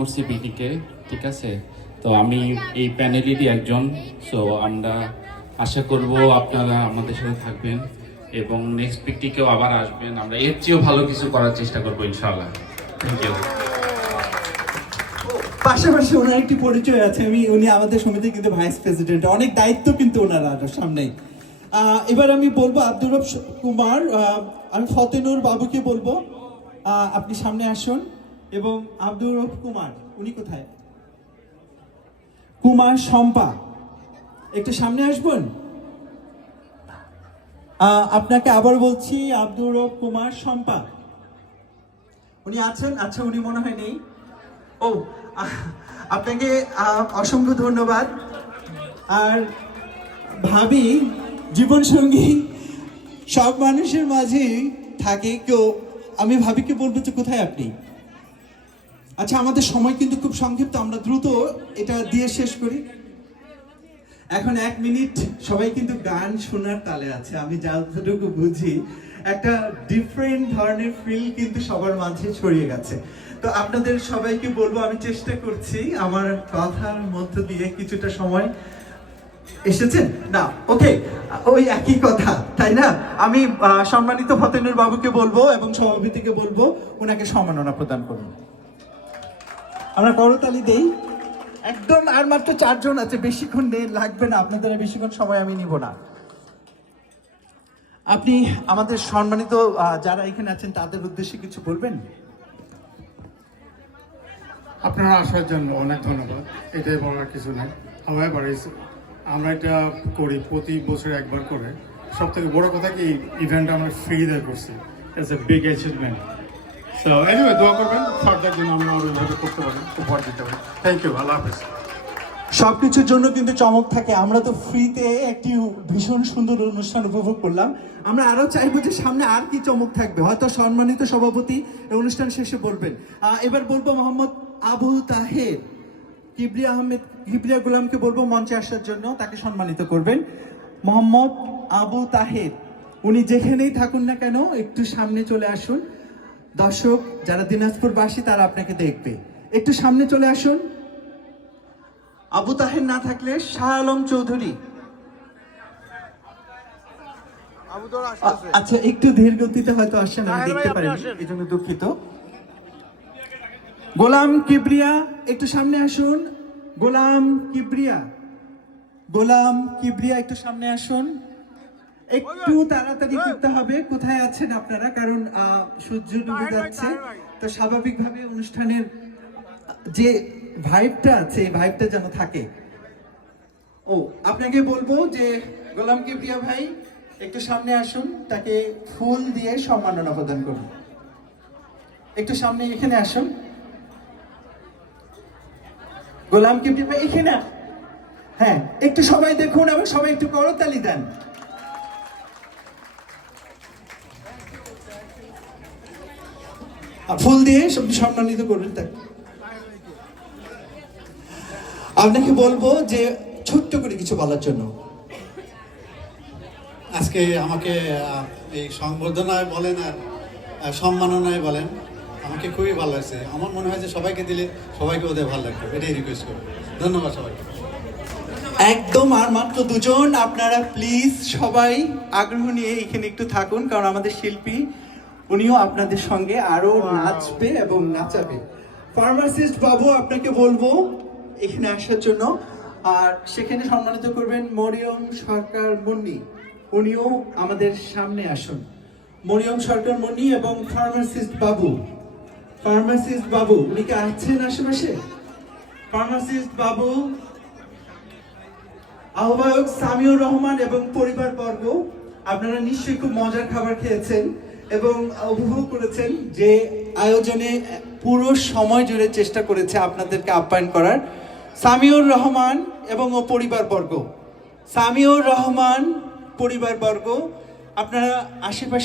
করছি পিকনিকে, ঠিক আছে। তো আমি এই প্যানেলেরই একজন। সো আমরা আশা করব আপনারা আমাদের সাথে থাকবেন এবং নেক্সট পিকনিকেও আবার আসবেন। আমরা এর চেয়েও ভালো কিছু করার চেষ্টা করবো ইনশাআল্লাহ। Thank you. পাশাপাশি ওনার একটি পরিচয় আছে, উনি আমাদের সমিতির কিন্তু ভাইস প্রেসিডেন্ট, অনেক দায়িত্ব কিন্তু ওনার সামনেই। এবার আমি বলবো আব্দুর রব কুমার, আমি ফতেনুর বাবুকে বলবো আপনি সামনে আসুন। এবং আব্দুর রব কুমার, উনি কোথায়? কুমার শম্পা, একটু সামনে আসবেন। আপনাকে আবার বলছি, আব্দুর রব কুমার শম্পা, উনি আছেন? আচ্ছা, উনি মনে হয় নেই। ও, আপনাকে অসংখ্য ধন্যবাদ। আর ভাবি, জীবনসঙ্গী সব মানুষের মাঝেই থাকে কেউ। আমি ভাবিকে বলবো যে কোথায় আপনি? আচ্ছা, আমাদের সময় কিন্তু খুব সংক্ষিপ্ত, আমরা দ্রুত এটা দিয়ে শেষ করি। এখন 1 মিনিট সবাই কিন্তু গান শোনার তালে আছে। আমি যতটুকু বুঝি একটা ডিফারেন্ট ধরনের ফিল কিন্তু সবার মাঝে ছড়িয়ে গেছে। তো আপনাদের সবাইকে বলবো, আমি চেষ্টা করছি আমার কথার মধ্য দিয়ে কিছুটা সময় এসেছেন না। ওকে, ওই একই কথা, তাই না? আমি সম্মানিত ফতেনুর বাবুকে বলবো এবং সভাপতিকে বলবো ওনাকে সম্মাননা প্রদান করুন। আমরা করতালি দেই। একদম আর মাত্র 4 জন আছে, বেশিক্ষণ লাগবে না আপনাদের, বেশিক্ষণ সময় আমি নিব না। আপনি আমাদের সম্মানিত যারা এখানে আছেন তাদের উদ্দেশ্যে কিছু বলবেন? আপনারা আসার জন্য অনেক ধন্যবাদ, এটাই বলার কিছু নেই। আমরা এটা করি প্রতি বছর একবার করে। সব থেকে বড় কথা কি, ইভেন্টটা আমরা ফ্রিতে করছি। It's a big achievement. So anyway, দোয়া করবেন ফার্দার জন্য আমরা আরও এভাবে করতে পারি, উপহার দিতে পারি। থ্যাংক ইউ, আল্লাহ হাফেজ। সবকিছুর জন্য কিন্তু চমক থাকে। আমরা তো ফ্রিতে একটি ভীষণ সুন্দর অনুষ্ঠান উপভোগ করলাম। আমরা আরো চাইবো যে সামনে আর কি চমক থাকবে, হয়তো সম্মানিত সভাপতি এই অনুষ্ঠান শেষে বলবেন। এবার বলবো মোহাম্মদ আবু তাহের, কিবরিয়া গোলামকে বলবো মঞ্চে আসার জন্য, তাকে সম্মানিত করবেন। মোহাম্মদ আবু তাহের, উনি যেখানেই থাকুন না কেন একটু সামনে চলে আসুন। দর্শক যারা দিনাজপুরবাসী তারা আপনাকে দেখবে, একটু সামনে চলে আসুন। আবু তাহের না থাকলে শাহ আলম চৌধুরী। আচ্ছা, একটু ধীর গতিতে হয়তো আসছেন, আমি দেখতে পারিনি, এই জন্য দুঃখিত। গোলাম কিবরিয়া, একটু সামনে আসুন। গোলাম কিবরিয়া, গোলাম কিবরিয়া একটু সামনে আসুন। একটু তাড়াতাড়ি করতে হবে। কোথায় আছেন আপনারা? কারণ সূর্য ডুবে যাচ্ছে, তো স্বাভাবিকভাবে অনুষ্ঠানের যে ভাইবটা আছে এই ভাইবটা যেন থাকে। ও, আপনাকে বলবো যে গোলাম কিবরিয়া ভাই একটু সামনে আসুন, তাকে ফুল দিয়ে সম্মাননা প্রদান করুন। একটু সামনে এখানে আসুন। গোলাম কিবরিয়া ভাই এখানে, হ্যাঁ, একটু সবাই দেখুন এবং সবাই একটু করতালি দেন। ফুল দিয়ে সম্মানিত করবেন তাকে। আপনাকে বলবো যে ছোট্ট করে কিছু বলার জন্য। আজকে আমাকে এই সংবর্ধনায় বলেন আর সম্মাননায় বলেন, আমাকে খুবই ভালো লাগছে। আমার মনে হয় যে সবাইকে দিলে সবাইকে ওদের ভালো লাগবে, এটাই রিকোয়েস্ট করবো। ধন্যবাদ সবাইকে। একদম আর মাত্র 2 জন, আপনারা প্লিজ সবাই আগ্রহ নিয়ে এখানে একটু থাকুন, কারণ আমাদের শিল্পী উনিও আপনাদের সঙ্গে আরো নাচবে এবং নাচাবে। ফার্মাসিস্ট বাবু, আপনাকে বলবো এখানে আসার জন্য। আর সেখানে সম্মানিত করবেন মরিয়ম সরকার মুন্নি, উনিও আমাদের সামনে আসুন। মরিয়ম সরকার মুন্নি এবং ফার্মাসিস্ট বাবু, ফার্মাসিস্ট বাবু উনি কি আছেন আশেপাশে? ফার্মাসিস্ট বাবু, আহ্বায়ক সামিউর রহমান এবং পরিবারবর্গ, আপনারা নিশ্চয়ই খুব মজার খাবার খেয়েছেন এবং উপভোগ করেছেন যে আয়োজনে পুরো সময় জুড়ে চেষ্টা করেছে আপনাদেরকে আপ্যায়ন করার। সামিউর রহমান এবং ও পরিবারবর্গ, সামিউর রহমান পরিবারবর্গ, আপনারা আশেপাশে